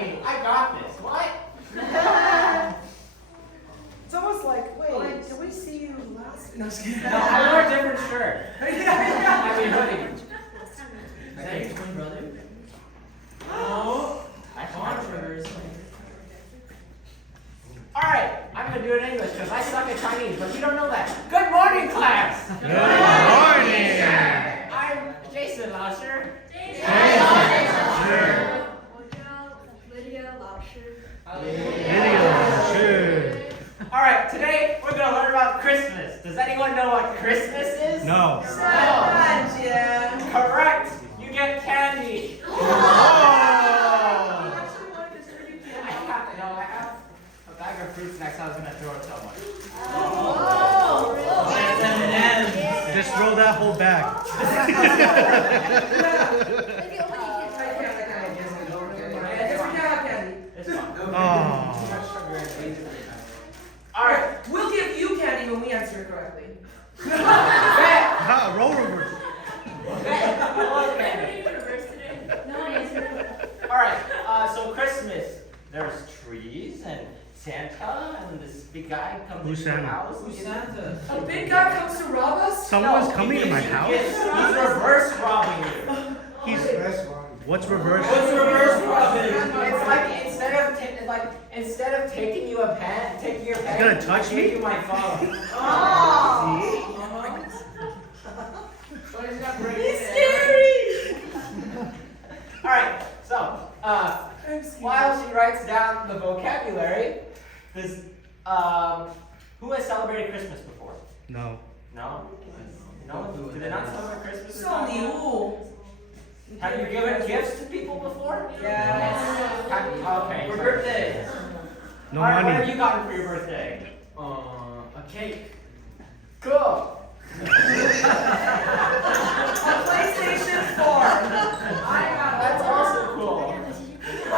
mean, I got this. What? It's almost like, wait, did we see you last? No, I'm just kidding. No, I wore a different shirt. Yeah. I mean, hoodie. Is that your twin brother? Oh, I controversy. Alright, I'm gonna do it in English because I suck at Chinese, but you don't know that. Good morning, class! Good morning! I'm Jason Lauscher. Alright, today we're gonna learn about Christmas. Does anyone know what Christmas is? No. Yeah. Correct! You get candy! I have a bag of fruit snacks I was gonna throw at someone. Just throw that whole bag. It's fine. Oh. Alright. We'll give you candy when we answer it correctly. Roll reverse. Alright, so Christmas. There's trees and Santa and this big guy comes Who's into your Santa? house. Who's Santa? A big guy comes to rob us? Someone's coming to my house? He's reverse robbing you. What's reverse? What's reverse robbing? It's like instead of taking you taking your pen, gonna touch me? taking my phone. He's scary! Alright, so while she writes down the vocabulary, does who has celebrated Christmas before? No. No? No? Did they not celebrate Christmas? It's only you. Have you given gifts to people before? Yes. Okay. For birthday. No Alright, what have money. you gotten for your birthday? A cake. Cool. A PlayStation 4. That's also cool. I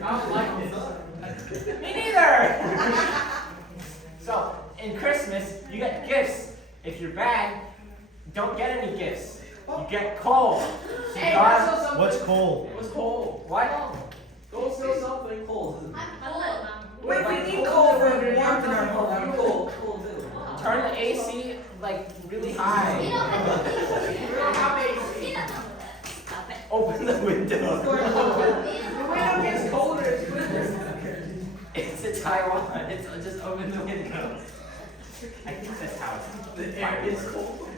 don't like this. Me neither. So, in Christmas, you get gifts. If you're bad, don't get any gifts. You get coal. So God, What's cold? what's coal? What? Go steal something. Coal. Wait, we need coal for warmth in our home. Cool. Turn the AC like really high. Open the window. The window gets colder. It's a Taiwan. It's just open the window. I think that's how it's. The air is cold.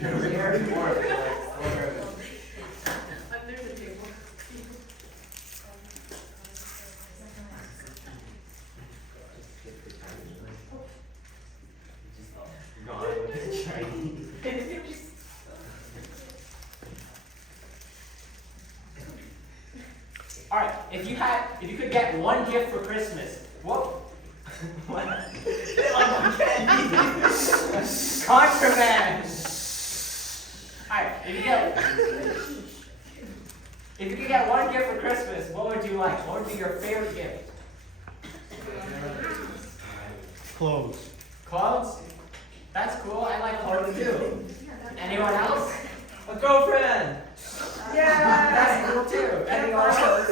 The air is warm. Gone with the Chinese. Alright, if you could get one gift for Christmas, what? What? Contraband! Alright, if you could get one gift for Christmas, what would you like? What would be your favorite gift? Clothes. Clothes? That's cool, I like clothes too. Anyone else? A girlfriend! Yeah. That's cool too. Anyone else?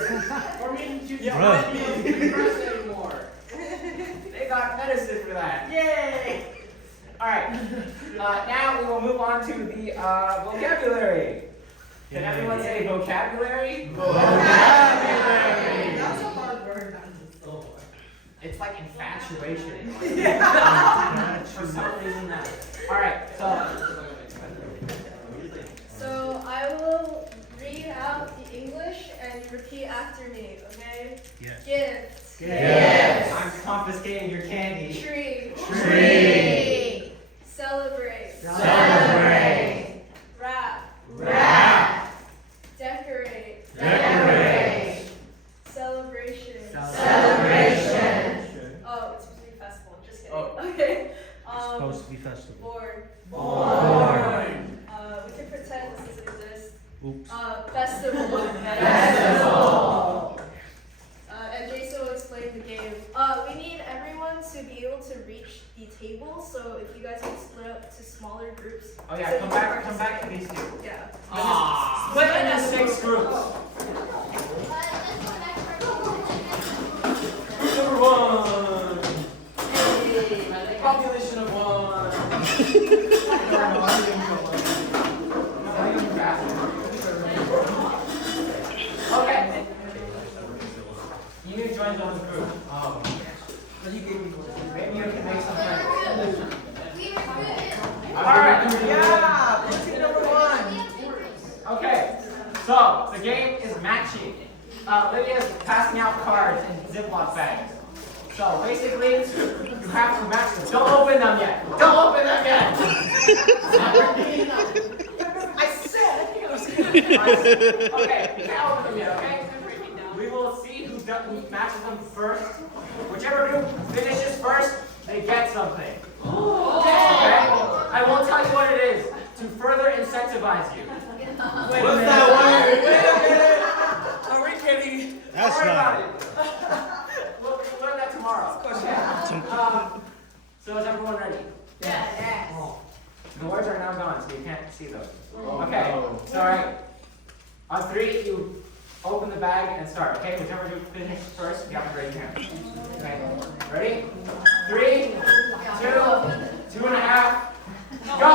Or maybe you Bruh. can't be depressed anymore. They got medicine for that. Yay! Alright, now we will move on to the vocabulary. Can everyone say vocabulary? Vocabulary! That's a hard word. It's like infatuation. Yeah. For some reason that. Alright, so. So I will read out the English and you repeat after me, okay? Yes. Gifts. Yes! I'm confiscating your candy. Tree. Tree. Celebrate. Celebrate. Wrap. Wrap. Decorate. Decorate. Celebration. Celebration. Oh, it's supposed to be festival. Just kidding. Oh. Okay. Supposed to be festival. Board. Born. We can pretend this doesn't exist. Oops. Festival. Festival. And Jason will explain the game. We need everyone to be able to reach the table. So if you guys can split up to smaller groups. Oh yeah, come back to these two. Yeah. Ah. Split into 6 groups. Number 1. Population of 1. Okay. You need to join someone's group. Maybe you can make some friends. Alright. Yeah, team number 1. Okay. So, the game is matching. Lydia's passing out cards in Ziploc bags. So, basically, you have to match them. Don't open them yet. Don't open them yet. I said. Okay, you can't open them yet, okay? We will see who matches them first. Whichever group finishes first, they get something. Okay? I won't tell you what it is to further incentivize you. What's that word? Wait a minute. Are we kidding? That's Don't worry about not. it. We'll learn that tomorrow. Okay. So is everyone ready? Yes. The words are now gone, so you can't see those. Okay. So, alright. On 3, you open the bag and start. Okay. Whichever you finish first, you have to raise your hand. Okay. Ready? 3, 2, 2.5. Go.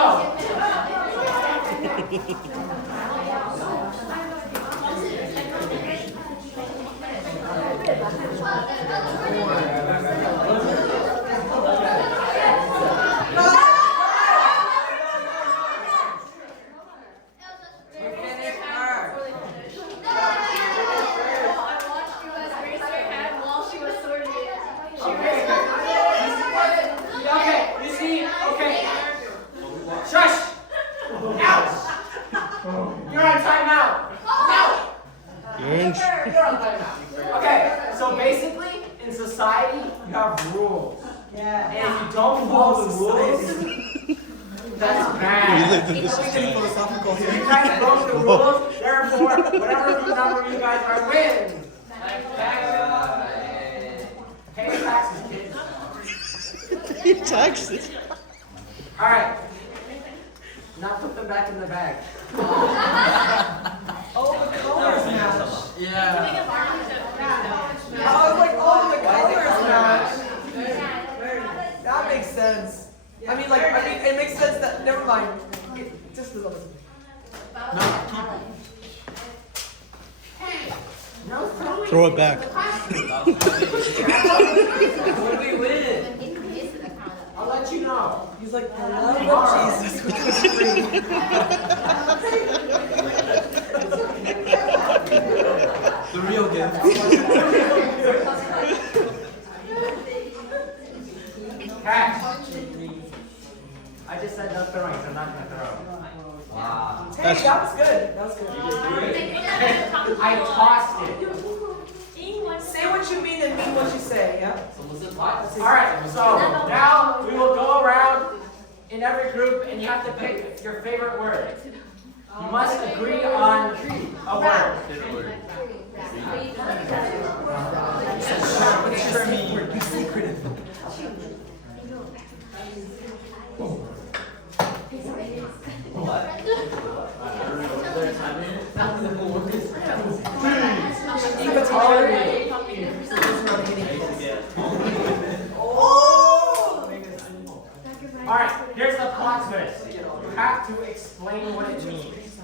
Rules. Yeah. And if you don't follow the rules, that's bad. We lived in this society. philosophical If you guys broke the rules, therefore, whatever group number you guys are wins. Pay your taxes, kids. Taxes. Alright. Now put them back in the bag. Oh, the colors match. Yeah. I was like, oh, the colors match. That makes sense. I mean, it makes sense that, never mind. It just doesn't listen. Throw it back. What do we win? I'll let you know. He's like, the love of Jesus, which was free. The real gift. Catch. I just said no throwing, so I'm not gonna throw. Wow. Hey, that was good. That was good. I tossed it. Say what you mean and mean what you say, yeah? Alright, so now we will go around in every group and you have to pick your favorite word. You must agree on a word. Alright, here's the plot twist. You have to explain what it means.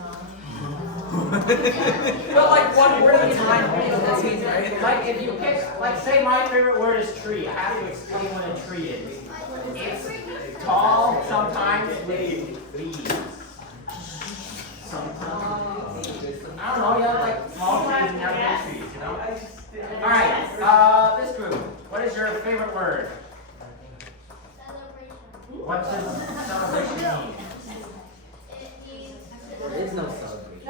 But like one word at a time, that's easy, right? Like if you pick, like say my favorite word is tree, I have to explain what a tree is. It's tall, sometimes with leaves. Sometimes. I don't know, you have like small trees and you have big trees, you know? Alright, this group, what is your favorite word? What does celebration mean? There is no celebration.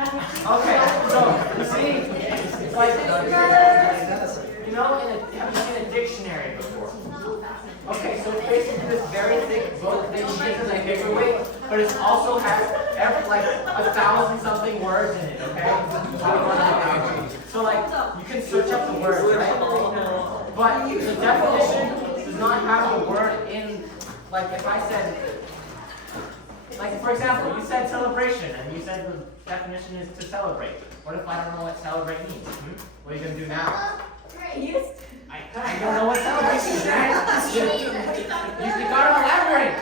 Okay, so you see, it's like you know, have you seen a dictionary before? Okay, so it's basically this very thick book that you get in a paperweight, but it also has like 1,000 something words in it. Okay, so like you can search up the words, right? But the definition does not have the word in. Like if I said Like for example, you said celebration, and you said the definition is to celebrate. What if I don't know what celebrate means? What are you gonna do now? I don't know what celebration is, right? You gotta elaborate.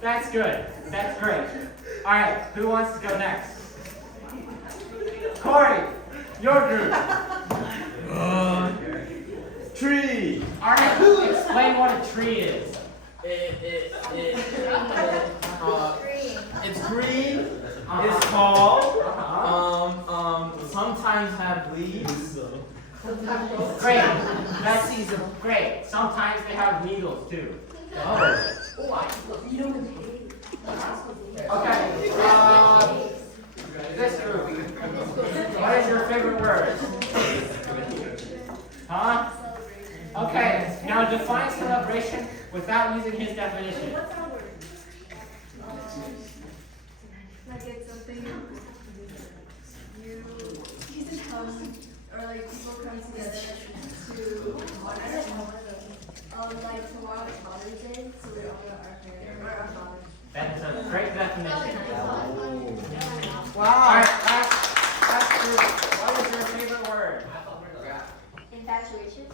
That's good. That's great. All right, who wants to go next? Corey, your group. Tree. All right, explain what a tree is. It's green. It's tall. Sometimes have leaves. Great. That's great. Sometimes they have needles too. Oh. Okay. This group. What is your favorite word? Huh? Okay. Now define celebration without using his definition. Like it's something you or like people come together to like tomorrow is Father's Day, so we honor our parents or our father. That is a great definition. Wow. Alright, last group. What is your favorite word? Infatuation.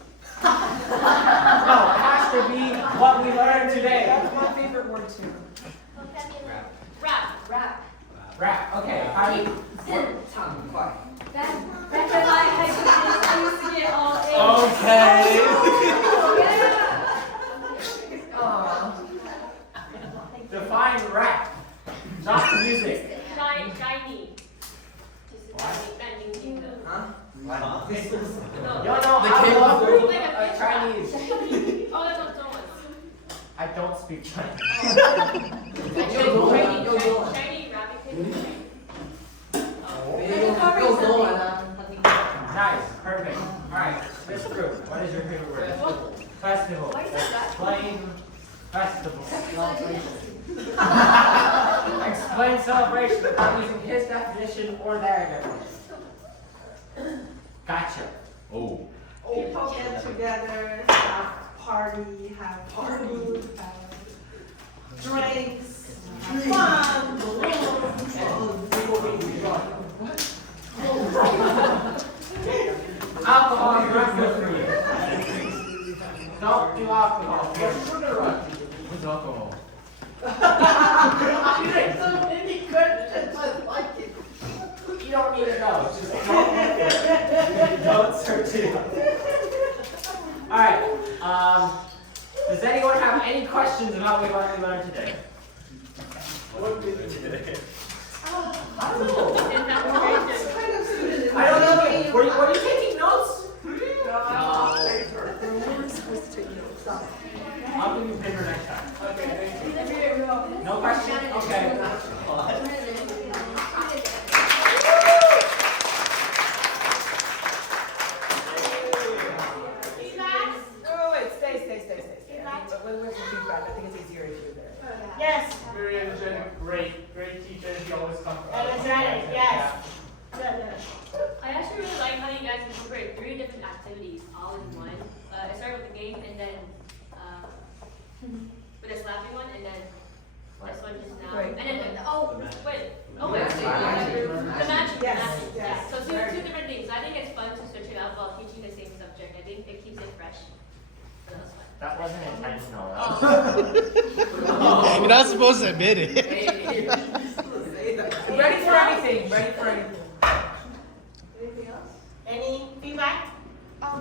No, it has to be what we learned today. That's my favorite word too. Rap. Rap. Okay. How do you? Back in my high school days, I used to get all A's. Okay. Define rap. Not the music. Shiny. Huh? You don't know The how to king love of Chinese. Oh, that's what someone. I don't speak Chinese. Shiny rabbit cake. Nice. Perfect. Alright. This group. What is your favorite word? Festival. Explain festival. Explain celebration without using his definition or their definition. Gotcha. Oh. People get together, have party, have food, have drinks, fun, Alcohol is not good for you. Don't do alcohol. What's alcohol? You don't need to know. Just don't search it up. Alright. Does anyone have any questions about what we learned today? What did we today? I don't know. I don't know. Were you taking notes? I'll give you paper next time. No question? Okay. Wait, stay. But when we're feedback, I think it's easier if you're there. Yes, Very energetic, great teachers. You always come from. energetic, yes. I actually really like how you guys incorporate 3 different activities all in one. It started with the game and then with the slapping one and then this one just now. Right. And then the matching. Yes, Yeah. yes. So two different things. I think it's fun to switch it up while teaching the same subject. I think it keeps it fresh. So that's fun. That wasn't intentional. You're not supposed to admit it. Ready for anything, Anything else? Any feedback?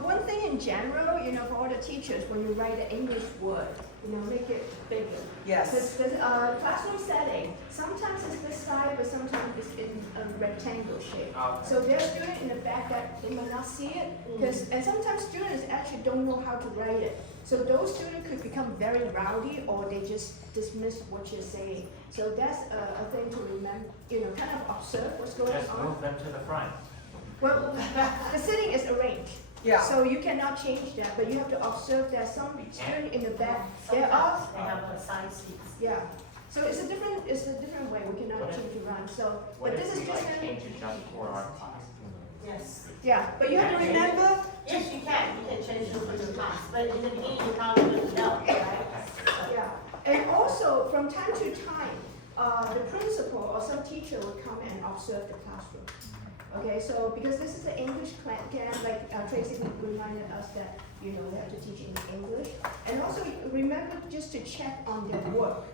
One thing in general, for all the teachers, when you write an English word, make it bigger. Yes. Because classroom setting, sometimes it's this side, but sometimes it's in a rectangle shape. Okay. So there are students in the back that they might not see it, and sometimes students actually don't know how to write it. So those students could become very rowdy, or they just dismiss what you're saying. So that's a thing to remember, kind of observe what's going Just on. move them to the front. Well, the sitting is arranged. Yeah. So you cannot change that, but you have to observe that some student in the back, they're off. They have assigned seats. Yeah. So it's a different way. We cannot change around. So, What but this if is we just change it just for our class? Yes. Yeah, but you have to remember, Yes, you can change it for your class, but in the beginning, you probably wouldn't know, right? yeah, and also from time to time, the principal or some teacher will come and observe the classroom. Okay, so because this is an English camp, like Tracy reminded us that, you know, we have to teach in English. And also remember just to check on their work.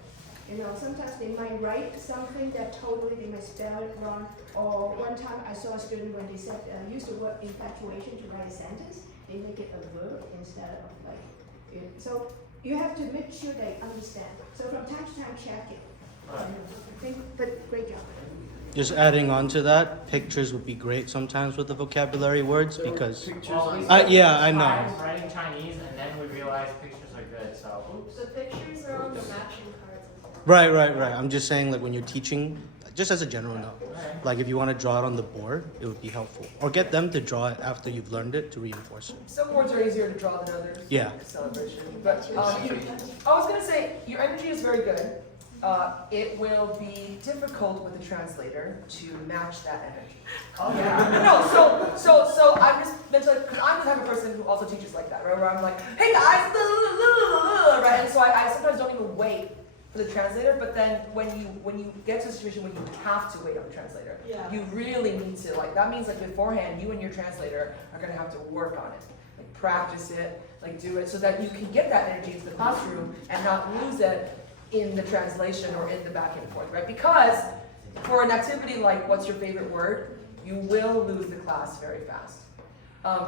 You know, sometimes they might write something that totally, they might spell it wrong. Or one time I saw a student when they said, use the word infatuation to write a sentence, they make it a verb instead of like, so you have to make sure they understand. So from time to time, check it. But great job. Just adding on to that, pictures would be great sometimes with the vocabulary words because, Well, we yeah, I know. tried writing Chinese, and then we realized pictures are good. So. The pictures are on the matching cards as well. right. I'm just saying like when you're teaching, just as a general note, Alright. like if you want to draw it on the board, it would be helpful. Or get them to draw it after you've learned it to reinforce it. Some words are easier to draw than others. Yeah. Celebration. But I was gonna say, your energy is very good. It will be difficult with the translator to match that energy. Oh yeah. No, so I'm just mentally, because I'm the type of person who also teaches like that, right? Where I'm like, hey guys, right? And so I sometimes don't even wait for the translator. But then when you get to a situation where you have to wait on the translator, Yeah. you really need to like. That means like beforehand, you and your translator are gonna have to work on it, like practice it, like do it, so that you can get that energy into the classroom and not lose it in the translation or in the back and forth, right? Because for an activity like what's your favorite word, you will lose the class very fast.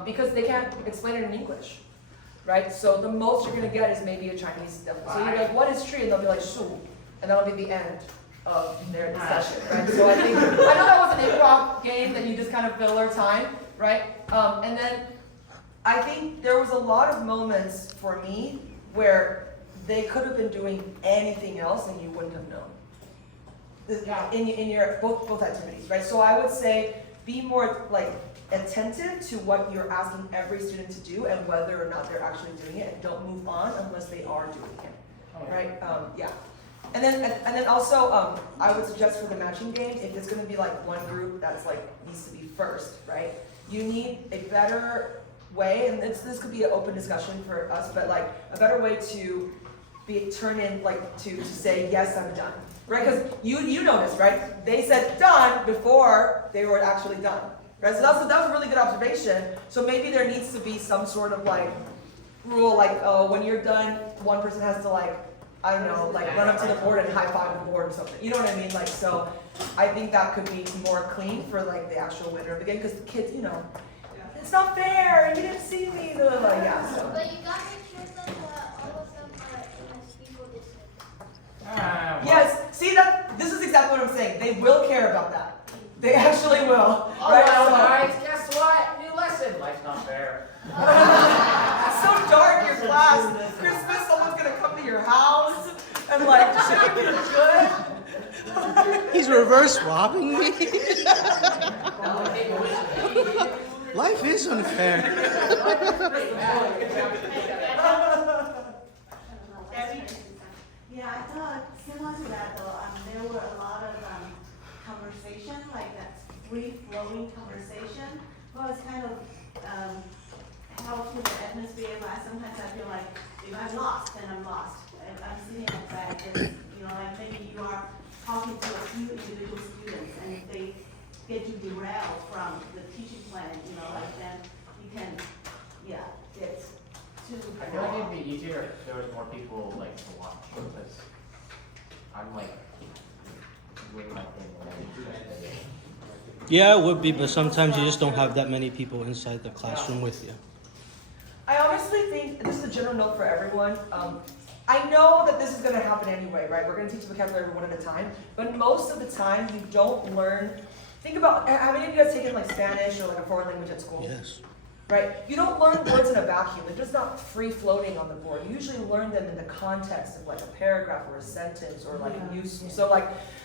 Because they can't explain it in English, right? So the most you're gonna get is maybe a Chinese stuff. So you're like, what is tree? And they'll be like, shu. And that'll be the end of their discussion, right? So I know that was an improv game that you just kind of fill our time, right? And then I think there was a lot of moments for me where they could have been doing anything else and you wouldn't have known. Yeah. In your both activities, right? So I would say be more like attentive to what you're asking every student to do and whether or not they're actually doing it, and don't move on unless they are doing it, right? Yeah. And then also I would suggest for the matching game, if it's going to be like one group that's like needs to be first, right? You need a better way, and this could be an open discussion for us, but like a better way to turn in like to say yes, I'm done, right? Because you noticed, right? They said done before they were actually done, right? So that was a really good observation. So maybe there needs to be some sort of like rule, like when you're done, one person has to like, I don't know, like run up to the board and high five the board or something. You know what I mean? Like, so I think that could be more clean for like the actual winner of the game, because the kids, you know, it's not fair. You didn't see me. Like, yeah. So. But you gotta make sure that all of them are as people distance. Well, Yes, see that? This is exactly what I'm saying. They will care about that. They actually will. Oh Right? well, So- guys, guess what? New lesson. Life's not fair. It's so dark, your class. Christmas, someone's gonna come to your house and like, should we be good? He's reverse swapping me. Life is unfair. Yeah, I thought similar to that though, there were a lot of conversation, like that free-flowing conversation. Well, it's kind of helps with the atmosphere. Sometimes I feel like if I'm lost, then I'm lost. If I'm sitting at back, and you know, like maybe you are talking to a few individual students, and if they get you derailed from the teaching plan, you know, like then you can, yeah, get too. I feel like it'd be easier if there was more people like to watch, because I'm like doing my thing. Yeah, it would be, but sometimes you just don't have that many people inside the classroom with you. I honestly think, this is a general note for everyone, I know that this is going to happen anyway, right? We're going to teach vocabulary one at a time, but most of the time you don't learn, think about, have any of you guys taken like Spanish or like a foreign language at school? Yes. Right? You don't learn words in a vacuum. They're just not free floating on the board. You usually learn them in the context of like a paragraph or a sentence or like a use.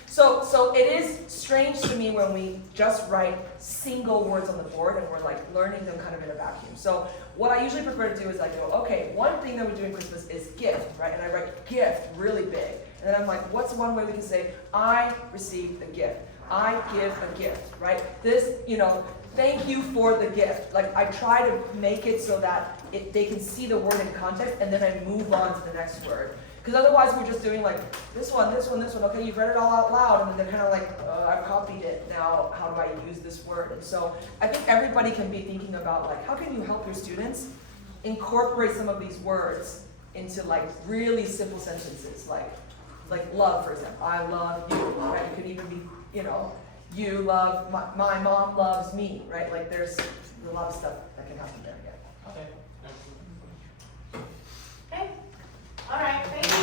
So it is strange to me when we just write single words on the board and we're like learning them kind of in a vacuum. So what I usually prefer to do is I go, okay, one thing that we do in Christmas is gift, right? And I write gift really big. And then I'm like, what's one way we can say, I received a gift? I give a gift, right? This, you know, thank you for the gift. Like I try to make it so that they can see the word in context, and then I move on to the next word. Because otherwise we're just doing like this one, this one, this one. Okay, you've read it all out loud, and then they're kind of like, I've copied it. Now how do I use this word? And so I think everybody can be thinking about like, how can you help your students incorporate some of these words into like really simple sentences, like love, for example. I love you, right? It could even be, you know, you love, my mom loves me, right? Like there's a lot of stuff that can happen there, yeah. Okay. Okay, all right, thank you.